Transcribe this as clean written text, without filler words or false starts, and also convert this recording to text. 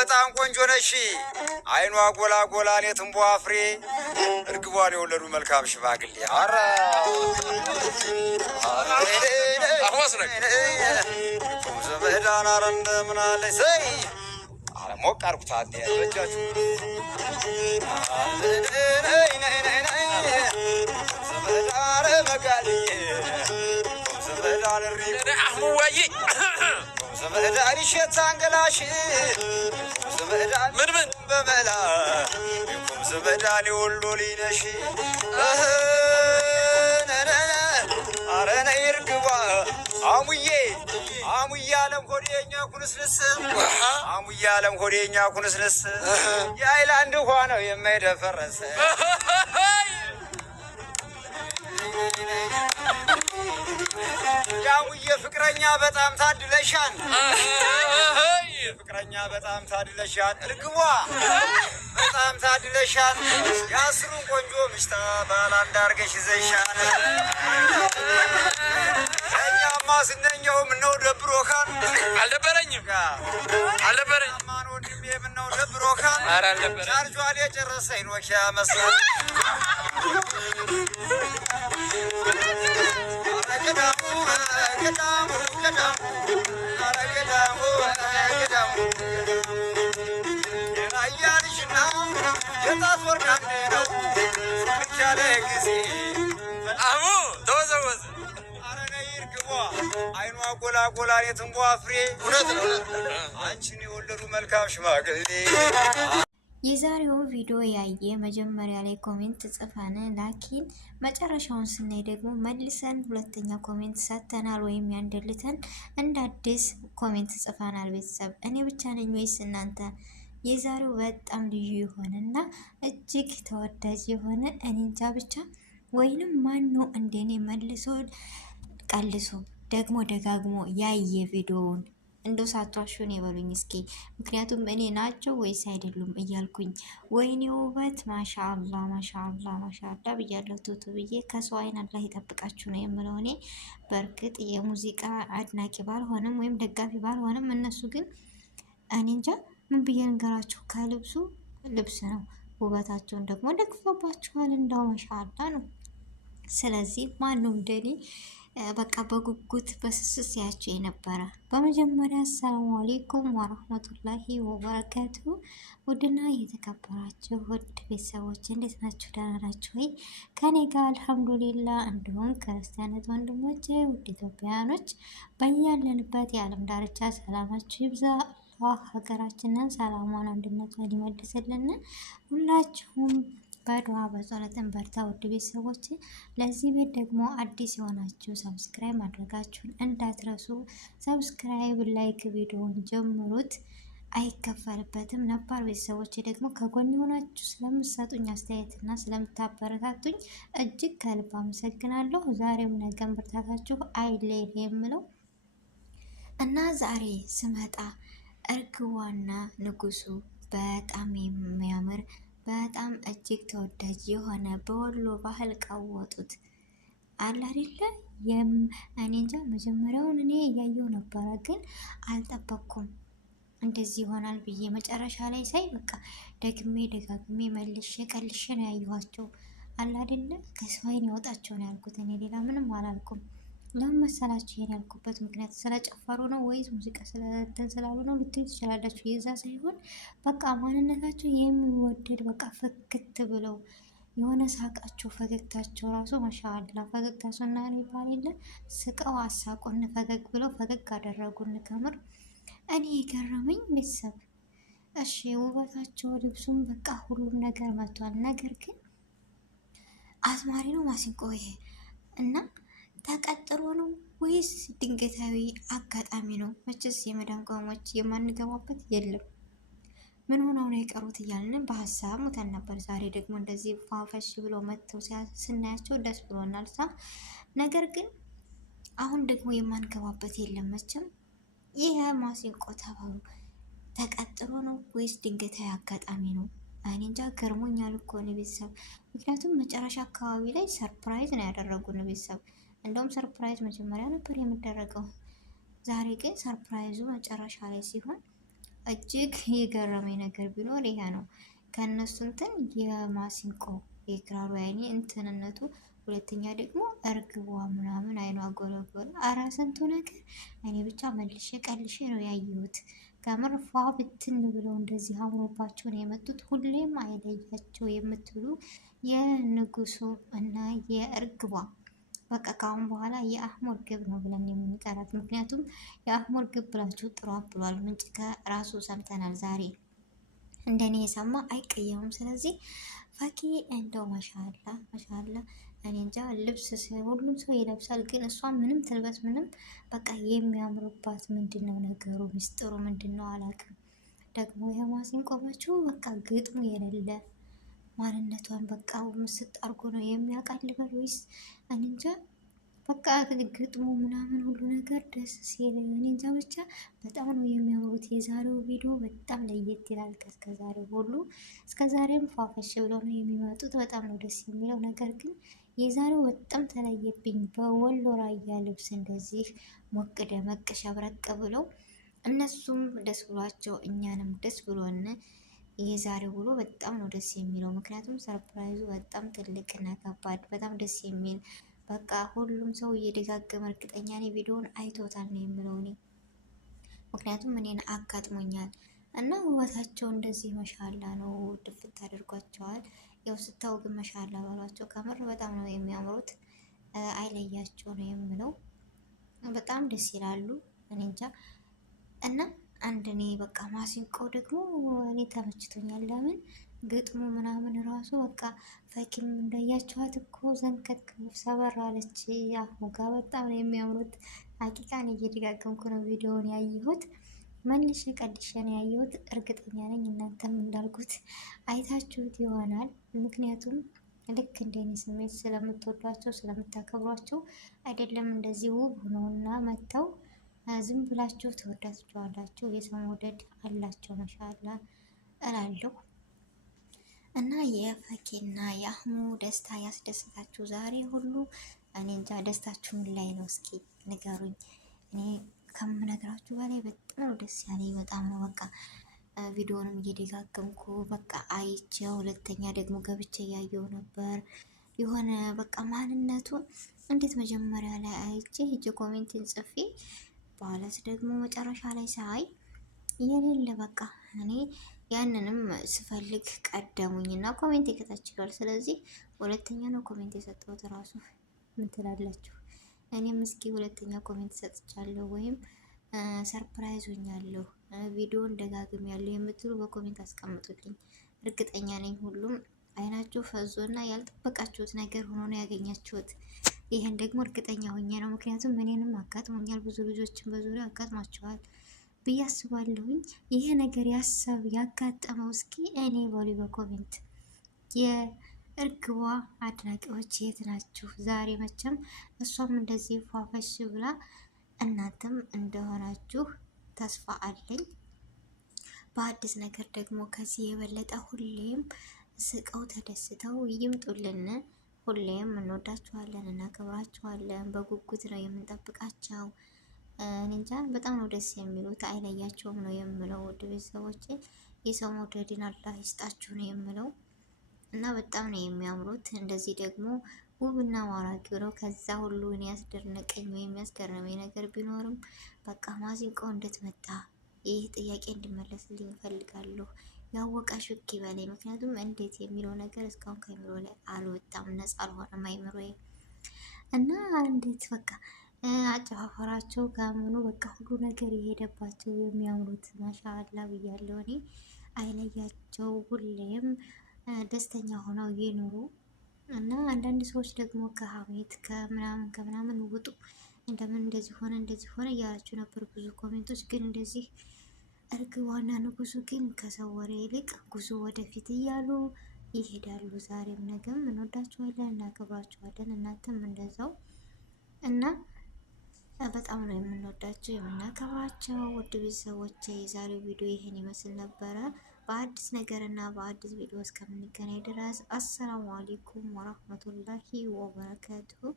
በጣም ቆንጆ ነሽ። አይኗ ጎላ ጎላ የትንቧ ፍሬ እርግቧን የወለዱ መልካም ሽማግሌ አራ ዘመዳን አረ እንደምን አለሽ ሰይ አረ ሞቅ አርጉታ በጃችሁ ዘመዳን መጋልዬ ዘመዳን አህሙዋይ ዘመዳን ይሸት አንገላሽ ዘመዳን ምን በመላ ዘመዳን የወሎ ሊነሽ አረ ነይ እርግቧ አሙዬ አለም ሆዴኛ ኩንስንስ አሙዬ አለም ሆዴኛ ኩንስንስ የአይላንድ ውሃ ነው የማይደፈረስ ያሙዬ ፍቅረኛ በጣም ታድለሻል ፍቅረኛ በጣም ታድለሻል እርግቧ በጣም ታድለሻል የአስሩን ቆንጆ ምሽታ ባል አንዳርገሽ ይዘሻል እኛማ ስነኛው ምነው ደብሮካል አልደበረኝም ማን ወንድሜ ምነው ደብሮካል ቻርጇል የጨረሰኝ ኖኪያ መስላል አይኗ ጎላ ጎላ የትንቧ ፍሬ አንቺን የወለዱ መልካም ሽማግሌ። የዛሬውን ቪዲዮ ያየ መጀመሪያ ላይ ኮሜንት ጽፈን ላኪን መጨረሻውን ስናይ ደግሞ መልሰን ሁለተኛ ኮሜንት ሰጥተናል ወይም ያንደልተን እንደ አዲስ ኮሜንት ጽፈናል። ቤተሰብ እኔ ብቻ ነኝ ወይስ እናንተ? የዛሬው በጣም ልዩ የሆነና እጅግ ተወዳጅ የሆነ እኔ እንጃ ብቻ ወይንም ማን ነው እንደኔ መልሶ ቀልሶ ደግሞ ደጋግሞ ያየ ቪዲዮውን እንደው ሳቷሹን የበሉኝ እስኪ። ምክንያቱም እኔ ናቸው ወይስ አይደሉም እያልኩኝ ወይኔ ውበት ማሻአላ ማሻአላ ማሻአላ ብያለሁ። ቱቱ ብዬ ከሰው አይን አላህ ይጠብቃችሁ ነው የምለው። እኔ በእርግጥ የሙዚቃ አድናቂ ባልሆንም ወይም ደጋፊ ባልሆንም እነሱ ግን እኔ እንጃ ምን ብዬ ንገራችሁ፣ ከልብሱ ልብስ ነው፣ ውበታቸውን ደግሞ ደግፎባችኋል። እንዳው ማሻአላ ነው። ስለዚህ ማነው እንደኔ በቃ በጉጉት በስስት ሲያቸው የነበረ። በመጀመሪያ አሰላሙ አሌይኩም ወራህመቱላሂ ወበረካቱ። ውድና የተከበራችሁ ውድ ቤተሰቦች እንዴት ናችሁ? ደህና ናችሁ ወይ? ከኔ ጋር አልሐምዱሊላ። እንዲሁም ክርስቲያኖች ወንድሞቼ ውድ ኢትዮጵያውያኖች በያለንበት የዓለም ዳርቻ ሰላማችሁ ይብዛ። አላህ ሀገራችንን ሰላሟን አንድነቷን ይመልስልን። ሁላችሁም በዱዓ በጸሎትን በርታ ውድ ቤተሰቦች። ለዚህ ቤት ደግሞ አዲስ የሆናችሁ ሰብስክራይብ ማድረጋችሁን እንዳትረሱ። ሰብስክራይብ፣ ላይክ ቪዲዮውን ጀምሩት፣ አይከፈልበትም። ነባር ቤተሰቦች ደግሞ ከጎን የሆናችሁ ስለምትሰጡኝ አስተያየትና ስለምታበረታቱኝ እጅግ ከልብ አመሰግናለሁ። ዛሬም ነገም ብርታታችሁ አይለይ የምለው እና ዛሬ ስመጣ እርግቧና ንጉሱ በጣም የሚያምር በጣም እጅግ ተወዳጅ የሆነ በወሎ ባህል ቀወጡት አለ አይደለ? እኔ እንጃ መጀመሪያውን እኔ እያየው ነበረ፣ ግን አልጠበቅኩም እንደዚህ ይሆናል ብዬ። መጨረሻ ላይ ሳይ በቃ ደግሜ ደጋግሜ መልሼ ቀልሼ ነው ያየኋቸው አለ አይደለ? ከሰው አይን ያወጣቸው ነው ያልኩት እኔ፣ ሌላ ምንም አላልኩም። ለምን መሰላችሁ ይሄን ያልኩበት ምክንያት ስለጨፈሩ ነው ወይስ ሙዚቃ ስለተንሰላሉ ነው ልትዩ ትችላላችሁ። የዛ ሳይሆን በቃ ማንነታቸው የሚወደድ በቃ ፈገግት ብለው የሆነ ሳቃቸው ፈገግታቸው ራሱ ማሻአላ ፈገግታ ሱና ይባል የለ ስቀው አሳቁን ፈገግ ብለው ፈገግ አደረጉን። ከምር እኔ የገረመኝ ቤተሰብ እሺ ውበታቸው ልብሱም በቃ ሁሉም ነገር መጥቷል። ነገር ግን አዝማሪ ነው ማሲንቆ ይሄ እና ተቀጥሮ ነው ወይስ ድንገታዊ አጋጣሚ ነው? መቼስ የመዳን ቅመሞች የማንገባበት የለም። ምን ሆነው ነው የቀሩት እያልን በሀሳብ ሙተን ነበር። ዛሬ ደግሞ እንደዚህ ፋፈሽ ብለው መጥተው ስናያቸው ደስ ብሎናል። ነገር ግን አሁን ደግሞ የማንገባበት የለም መቼም። ይህ ማሲንቆ ተባሉ ተቀጥሮ ነው ወይስ ድንገታዊ አጋጣሚ ነው? እኔ እንጃ ገርሞኛል እኮ ነው ቤተሰብ። ምክንያቱም መጨረሻ አካባቢ ላይ ሰርፕራይዝ ነው ያደረጉን ቤተሰብ። እንደውም ሰርፕራይዝ መጀመሪያ ነበር የሚደረገው። ዛሬ ግን ሰርፕራይዙ መጨረሻ ላይ ሲሆን እጅግ የገረመኝ ነገር ቢኖር ይሄ ነው። ከእነሱ እንትን የማሲንቆ የክራሩ አይኔ እንትንነቱ፣ ሁለተኛ ደግሞ እርግቧ ምናምን አይኗ ጎለጎለ። አረ ስንቱ ነገር እኔ ብቻ መልሼ ቀልሼ ነው ያየሁት። ከምር ፏ ብትን ብለው እንደዚህ አምሮባቸው ነው የመጡት። ሁሌም አይለያቸው የምትሉ የንጉሱ እና የእርግቧ በቃ ከአሁን በኋላ የአህሙ እርግብ ነው ብለን የምንጠራት። ምክንያቱም የአህሙ እርግብ ብላችሁ ጥሯት ብሏል። ምንጭ ከራሱ ሰምተናል ዛሬ። እንደኔ የሰማ አይቀየሙም። ስለዚህ ፈኪ እንደው ማሻአላ ማሻአላ። እኔ እንጃ ልብስ ሁሉም ሰው ይለብሳል፣ ግን እሷ ምንም ትልበስ ምንም በቃ የሚያምርባት ምንድን ነው ነገሩ? ሚስጥሩ ምንድን ነው አላውቅም። ደግሞ የማሲንቆ መችው በቃ ግጥሙ የሌለ ማንነቷን በቃ ምስጥ አርጎ ነው የሚያቃልበል ወይስ እኔ እንጃ። በቃ ግጥሙ ምናምን ሁሉ ነገር ደስ ሲል እኔ እንጃ ብቻ በጣም ነው የሚያምሩት። የዛሬው ቪዲዮ በጣም ለየት ይላል ከእስከዛሬው ሁሉ። እስከዛሬም ፏፈሽ ብለው ነው የሚመጡት። በጣም ነው ደስ የሚለው። ነገር ግን የዛሬው በጣም ተለየብኝ። በወሎ ራያ ልብስ እንደዚህ ሞቅ ደመቅ ሸብረቅ ብለው እነሱም ደስ ብሏቸው እኛንም ደስ ብሎን የዛሬው ውሎ በጣም ነው ደስ የሚለው። ምክንያቱም ሰርፕራይዙ በጣም ትልቅና ከባድ በጣም ደስ የሚል በቃ ሁሉም ሰው እየደጋገመ እርግጠኛ ነኝ ቪዲዮውን አይቶታል ነው የምለው እኔ። ምክንያቱም እኔን አጋጥሞኛል እና ውበታቸው እንደዚህ መሻላ ነው ድፍት አድርጓቸዋል። ያው ስታው ግን መሻላ ባሏቸው ከምር በጣም ነው የሚያምሩት። አይለያቸው ነው የምለው። በጣም ደስ ይላሉ። እኔ እንጃ እና አንድ እኔ በቃ ማሲንቆ ደግሞ እኔ ተመችቶኛል። ለምን ግጥሙ ምናምን ራሱ በቃ ፈኪም እንዳያቸዋት እኮ ዘንከት ሰበር አለች። አህሙ ጋር በጣም ነው የሚያምሩት። ሀቂቃን እየደጋገምኩ ነው ቪዲዮውን ያየሁት። መልሼ ቀድሼ ነው ያየሁት። እርግጠኛ ነኝ እናንተም እንዳልኩት አይታችሁት ይሆናል። ምክንያቱም ልክ እንደኔ ስሜት ስለምትወዷቸው ስለምታከብሯቸው አይደለም እንደዚህ ውብ ሆነውና መጥተው ዝም ብላችሁ ትወዳችኋላችሁ። የሰው መውደድ አላቸው ማሻአላ እላለሁ። እና የፈኪና የአህሙ ደስታ ያስደስታችሁ ዛሬ ሁሉ። እኔ እንጃ ደስታችሁ ምን ላይ ነው? እስኪ ንገሩኝ። እኔ ከምነግራችሁ በላይ በጣም ነው ደስ ያለኝ። በጣም ነው በቃ ቪዲዮንም እየደጋገምኩ በቃ አይቼ፣ ሁለተኛ ደግሞ ገብቼ እያየው ነበር። የሆነ በቃ ማንነቱን እንዴት መጀመሪያ ላይ አይቼ ሂጄ ኮሜንትን ጽፌ በኋላስ ደግሞ መጨረሻ ላይ ሳይ የሌለ በቃ እኔ ያንንም ስፈልግ ቀደሙኝና ኮሜንት ይከታችሏል። ስለዚህ ሁለተኛ ነው ኮሜንት የሰጠሁት ራሱ። ምን ትላላችሁ? እኔም እስኪ ሁለተኛ ኮሜንት ሰጥቻለሁ ወይም ሰርፕራይዝ ሆኛለሁ ቪዲዮን ደጋግም ያለው የምትሉ በኮሜንት አስቀምጡልኝ። እርግጠኛ ነኝ ሁሉም አይናችሁ ፈዞና ያልጠበቃችሁት ነገር ሆኖ ነው ያገኛችሁት። ይህን ደግሞ እርግጠኛ ሆኜ ነው። ምክንያቱም እኔንም አጋጥሞኛል፣ ብዙ ልጆችን በዙሪያ አጋጥሟቸዋል ብዬ አስባለሁኝ። ይሄ ነገር ያጋጠመው እስኪ እኔ በሉ በኮሜንት። የእርግቧ አድናቂዎች የት ናችሁ? ዛሬ መቼም እሷም እንደዚህ ፏፈሽ ብላ እናንተም እንደሆናችሁ ተስፋ አለኝ። በአዲስ ነገር ደግሞ ከዚህ የበለጠ ሁሌም ስቀው ተደስተው ይምጡልን። ሁሌም እንወዳችኋለን፣ እናከብራችኋለን። በጉጉት ነው የምንጠብቃቸው። እንጃ በጣም ነው ደስ የሚሉት። አይለያቸውም ነው የምለው። ውድ ቤተሰቦቼ የሰው መውደድን አላህ ይስጣችሁ ነው የምለው። እና በጣም ነው የሚያምሩት። እንደዚህ ደግሞ ውብና ማራኪ ነው። ከዛ ሁሉ እኔ ያስደነቀኝ ወይም ያስገረመኝ ነገር ቢኖርም በቃ ማሲንቆ እንዴት መጣ? ይህ ጥያቄ እንዲመለስልኝ እፈልጋለሁ። ያወቀ ሹክ ይበለኝ። ምክንያቱም እንዴት የሚለው ነገር እስካሁን ከአይምሮ ላይ አልወጣም፣ ነፃ አልሆነም አይምሮዬ። እና እንዴት በቃ አጨፋፈራቸው ከምኑ በቃ ሁሉ ነገር የሄደባቸው የሚያምሩት ማሻአላ ብያለሁ እኔ። አይለያቸው፣ ሁሌም ደስተኛ ሆነው ይኑሩ። እና አንዳንድ ሰዎች ደግሞ ከሀሜት ከምናምን ውጡ። እንደምን እንደዚህ ሆነ እንደዚህ ሆነ እያላችሁ ነበር ብዙ ኮሜንቶች። ግን እንደዚህ እርግቧና ንጉሱ ግን ከሰው ወሬ ይልቅ ጉዞ ወደፊት እያሉ ይሄዳሉ። ዛሬም ነገም እንወዳችኋለን፣ እናከብራችኋለን። እናንተም እንደዛው እና በጣም ነው የምንወዳቸው የምናከብራቸው ውድ ቤተሰቦቼ። የዛሬው ቪዲዮ ይሄን ይመስል ነበረ። በአዲስ ነገር እና በአዲስ ቪዲዮ እስከምንገናኝ ድረስ አሰላሙ አሌይኩም ወራህመቱላሂ ወበረካቱሁ።